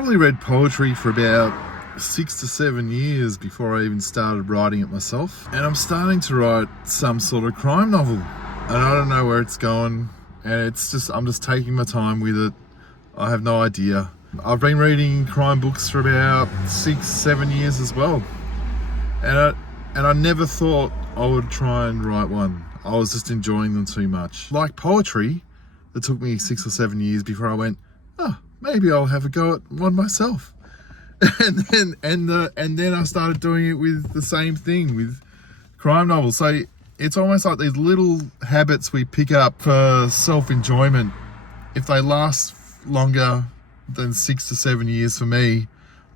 Only read poetry for about 6 to 7 years before I even started writing it myself. And I'm starting to write some sort of crime novel. And I don't know where it's going. And I'm just taking my time with it. I have no idea. I've been reading crime books for about 6-7 years as well. And I never thought I would try and write one. I was just enjoying them too much. Like poetry, it took me 6 or 7 years before I went, maybe I'll have a go at one myself. and then I started doing it with the same thing with crime novels. So it's almost like these little habits we pick up for self-enjoyment. If they last longer than 6 to 7 years for me,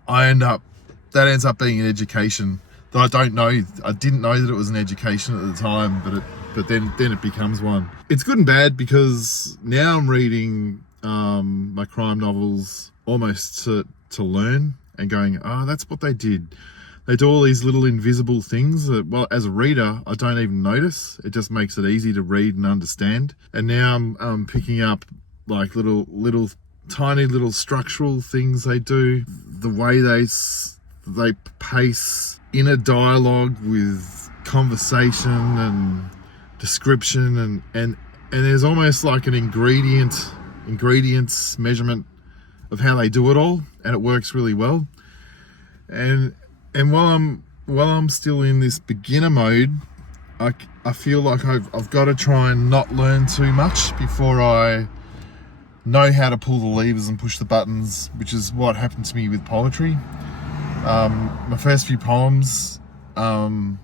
that ends up being an education that I don't know. I didn't know that it was an education at the time, but then it becomes one. It's good and bad because now I'm reading my crime novels almost to learn and going, that's what they did. They do all these little invisible things that, well, as a reader, I don't even notice. It just makes it easy to read and understand. And now I'm picking up like little tiny little structural things they do, the way they pace inner dialogue with conversation and description, and there's almost like an ingredients measurement of how they do it all, and it works really well. And while I'm still in this beginner mode, I feel like I've got to try and not learn too much before I know how to pull the levers and push the buttons, which is what happened to me with poetry. My first few poems were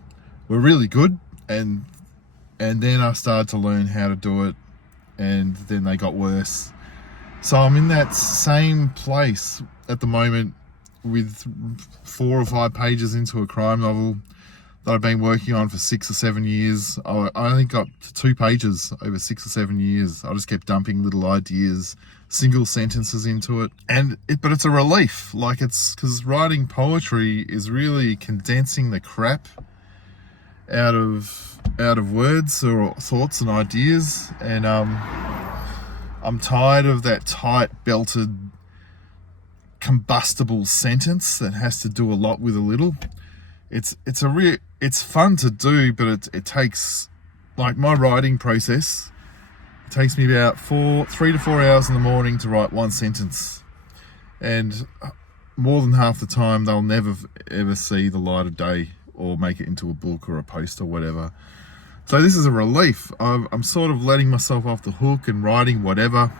really good, and then I started to learn how to do it, and then they got worse. So I'm in that same place at the moment with 4 or 5 pages into a crime novel that I've been working on for 6 or 7 years. I only got to 2 pages over 6 or 7 years. I just kept dumping little ideas, single sentences into it. But it's a relief. Like, it's because writing poetry is really condensing the crap out of words or thoughts and ideas. And I'm tired of that tight belted combustible sentence that has to do a lot with a little. It's fun to do, but it takes, like, my writing process, it takes me about 3 to 4 hours in the morning to write one sentence, and more than half the time they'll never ever see the light of day or make it into a book or a post or whatever. So this is a relief. I'm sort of letting myself off the hook and writing whatever.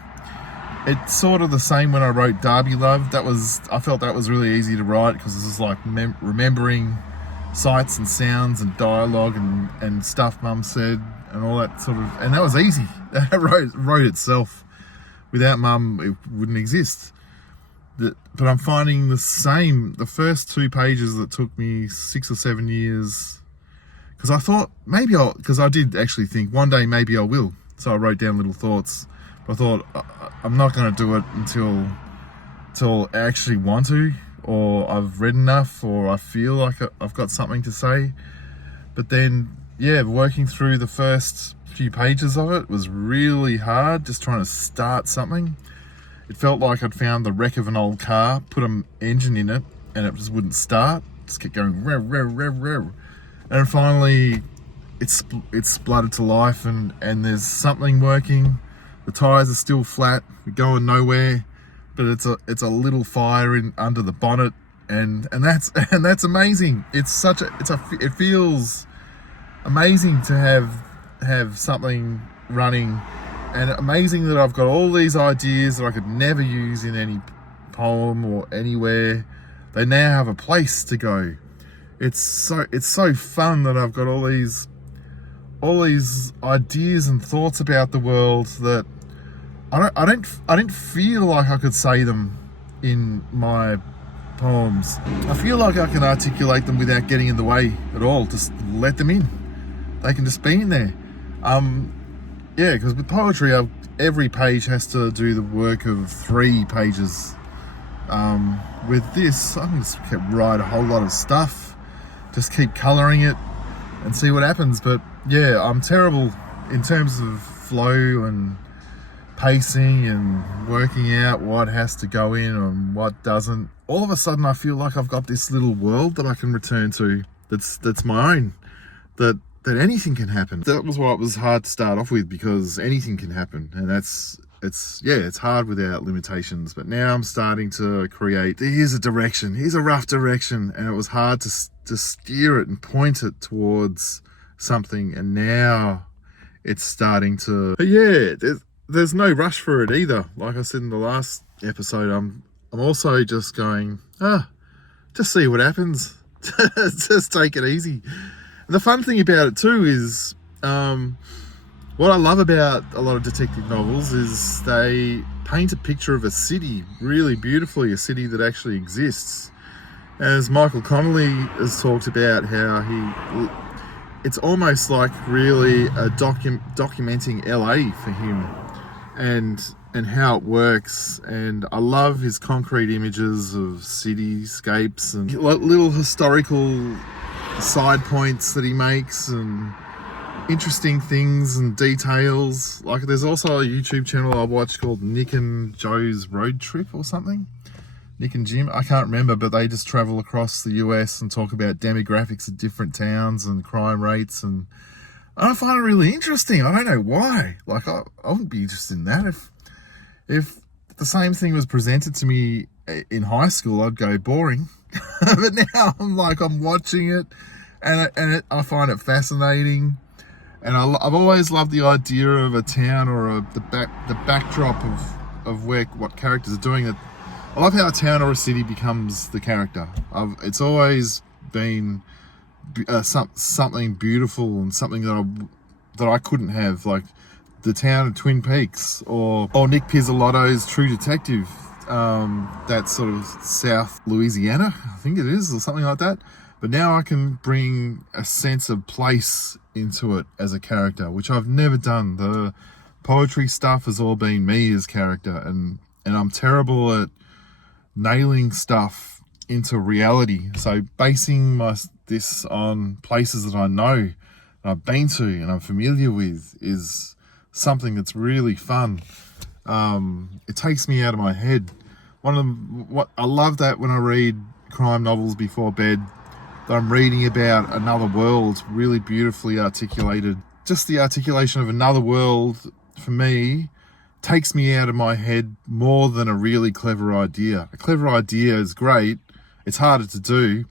It's sort of the same when I wrote Derby Love. I felt that was really easy to write because this is like remembering sights and sounds and dialogue and stuff Mum said and all that sort of, and that was easy. That wrote itself. Without Mum, it wouldn't exist. But I'm finding the same. The first 2 pages that took me 6 or 7 years, because I thought because I did actually think one day maybe I will. So I wrote down little thoughts. But I thought I'm not going to do it until I actually want to, or I've read enough, or I feel like I've got something to say. But then, working through the first few pages of it was really hard, just trying to start something. It felt like I'd found the wreck of an old car, put an engine in it, and it just wouldn't start. Just kept going, rev, rev, rev, rev. And finally, it's spluttered to life, and there's something working. The tires are still flat, we're going nowhere, but it's a little fire under the bonnet, and that's amazing. It feels amazing to have something running, and amazing that I've got all these ideas that I could never use in any poem or anywhere. They now have a place to go. It's so fun that I've got all these ideas and thoughts about the world that I didn't feel like I could say them in my poems. I feel like I can articulate them without getting in the way at all. Just let them in. They can just be in there. Because with poetry, every page has to do the work of 3 pages. With this, I can just write a whole lot of stuff. Just keep colouring it and see what happens. But I'm terrible in terms of flow and pacing and working out what has to go in and what doesn't, all of a sudden I feel like I've got this little world that I can return to that's my own, that anything can happen. That was what was hard to start off with, because anything can happen, and it's hard without limitations. But now I'm starting to create, here's a direction, here's a rough direction, and it was hard to steer it and point it towards something, and now it's starting to, but yeah, there's no rush for it either. Like I said in the last episode, I'm also just going, just see what happens. Just take it easy. And the fun thing about it too is, what I love about a lot of detective novels is they paint a picture of a city really beautifully, a city that actually exists. As Michael Connolly has talked about how it's almost like really a documenting LA for him, and how it works. And I love his concrete images of cityscapes and little historical side points that he makes, and interesting things and details. Like, there's also a YouTube channel I watch called Nick and Joe's Road Trip or something. Nick and Jim, I can't remember, but they just travel across the US and talk about demographics of different towns and crime rates, and I find it really interesting. I don't know why. Like, I wouldn't be interested in that. If the same thing was presented to me in high school, I'd go boring. But now I'm watching it, and I find it fascinating. And I've always loved the idea of a town or the backdrop of what characters are doing. I love how a town or a city becomes the character. It's always been something beautiful and something that I couldn't have, like the town of Twin Peaks or Nick Pizzolatto's True Detective, that sort of South Louisiana, I think it is, or something like that. But now I can bring a sense of place into it as a character, which I've never done. The poetry stuff has all been me as character, and I'm terrible at nailing stuff into reality. So basing this on places that I know, I've been to, and I'm familiar with, is something that's really fun. It takes me out of my head. I love that when I read crime novels before bed, that I'm reading about another world really beautifully articulated. Just the articulation of another world, for me, takes me out of my head more than a really clever idea. A clever idea is great. It's harder to do,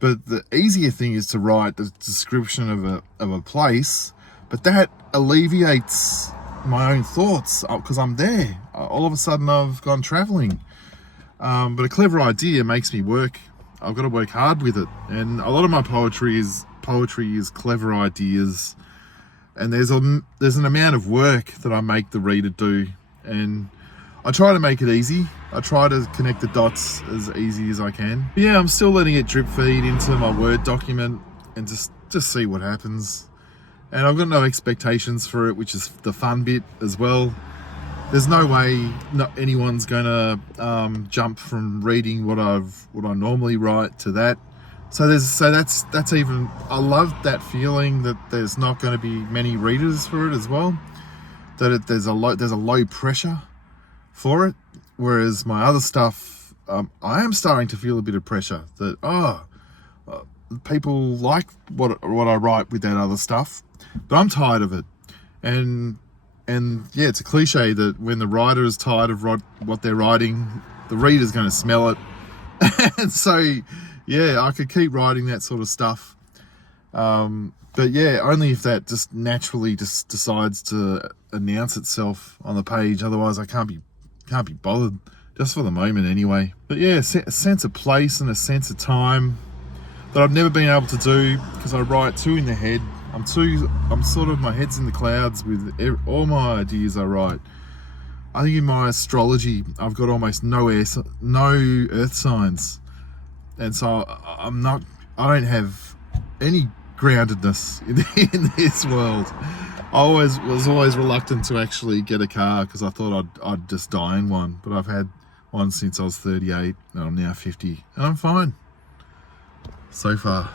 but the easier thing is to write the description of a place, but that alleviates my own thoughts because I'm there. All of a sudden I've gone traveling. But a clever idea makes me work. I've got to work hard with it. And a lot of my poetry is clever ideas. And there's an amount of work that I make the reader do, and I try to make it easy. I try to connect the dots as easy as I can. But yeah, I'm still letting it drip feed into my Word document and just see what happens. And I've got no expectations for it, which is the fun bit as well. There's no way anyone's gonna jump from reading what I normally write to that. So that's even, I love that feeling that there's not going to be many readers for it as well. That there's a low pressure for it. Whereas my other stuff, I am starting to feel a bit of pressure that people like what I write with that other stuff, but I'm tired of it. And yeah, it's a cliche that when the writer is tired of what they're writing, the reader's going to smell it. And so, yeah, I could keep writing that sort of stuff. But yeah, only if that just naturally just decides to announce itself on the page. Otherwise, I can't be bothered, just for the moment anyway. But yeah, a sense of place and a sense of time that I've never been able to do because I write too in the head. I'm sort of, my head's in the clouds with all my ideas I write. I think in my astrology, I've got almost no earth signs. And so I don't have any groundedness in this world. I was always reluctant to actually get a car because I thought I'd just die in one. But I've had one since I was 38 and I'm now 50 and I'm fine so far.